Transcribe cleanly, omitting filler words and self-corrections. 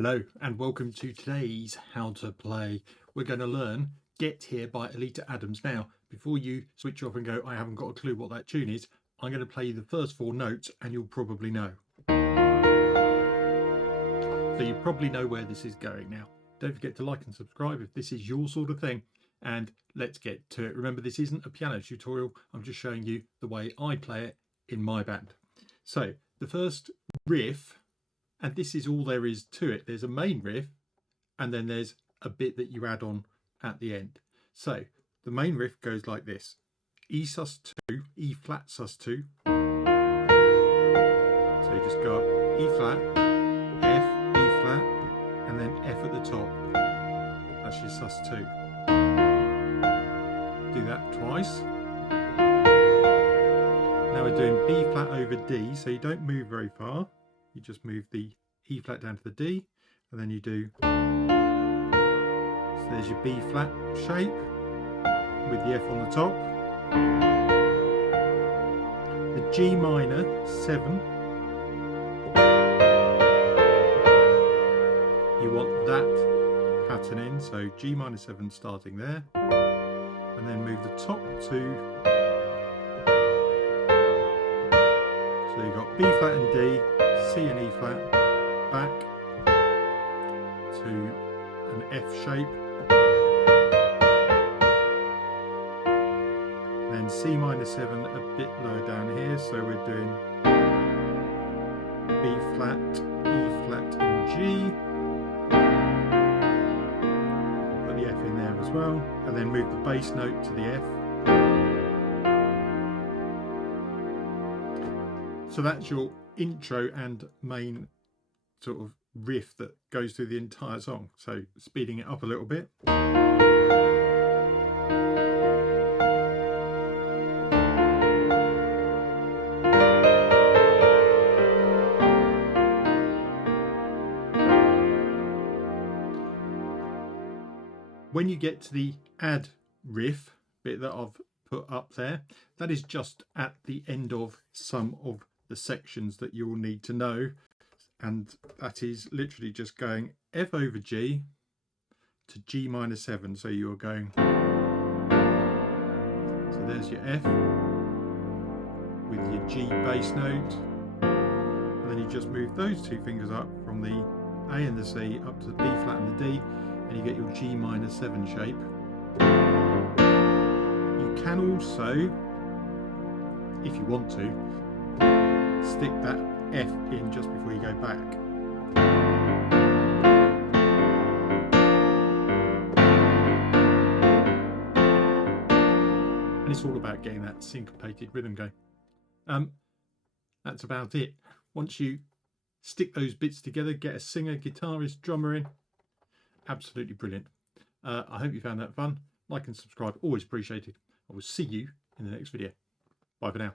Hello and welcome to today's How to Play. We're going to learn Get Here by Oleta Adams. Now, before you switch off and go, I haven't got a clue what that tune is, I'm going to play you the first four notes and you'll probably know. So you probably know where this is going now. Don't forget to like and subscribe if this is your sort of thing. And let's get to it. Remember, this isn't a piano tutorial. I'm just showing you the way I play it in my band. So the first riff, and this is all there is to it. There's a main riff and then there's a bit that you add on at the end. So the main riff goes like this: E sus2, E flat sus2. So you just go up E flat, F, E flat, and then F at the top. That's your sus2. Do that twice. Now we're doing B flat over D, so you don't move very far. You just move the E flat down to the D, and then you do, so there's your B flat shape with the F on the top. The G minor 7, you want that pattern in, so G minor 7 starting there, and then move the top two. So you've got B flat and D, C and E flat, back to an F shape, then C minor 7 a bit lower down here, so we're doing B flat, E flat and G. Put the F in there as well, and then move the bass note to the F. So that's your intro and main sort of riff that goes through the entire song. So speeding it up a little bit. When you get to the add riff bit that I've put up there, that is just at the end of some of the sections that you'll need to know, and that is literally just going F over G to G minor 7. So you're going, so there's your F with your G bass note, and then you just move those two fingers up from the A and the C up to the B flat and the D, and you get your G minor 7 shape. You can also, if you want to, stick that F in just before you go back. And it's all about getting that syncopated rhythm going. That's about it. Once you stick those bits together, get a singer, guitarist, drummer in, absolutely brilliant. I hope you found that fun. Like and subscribe, always appreciated. I will see you in the next video. Bye for now.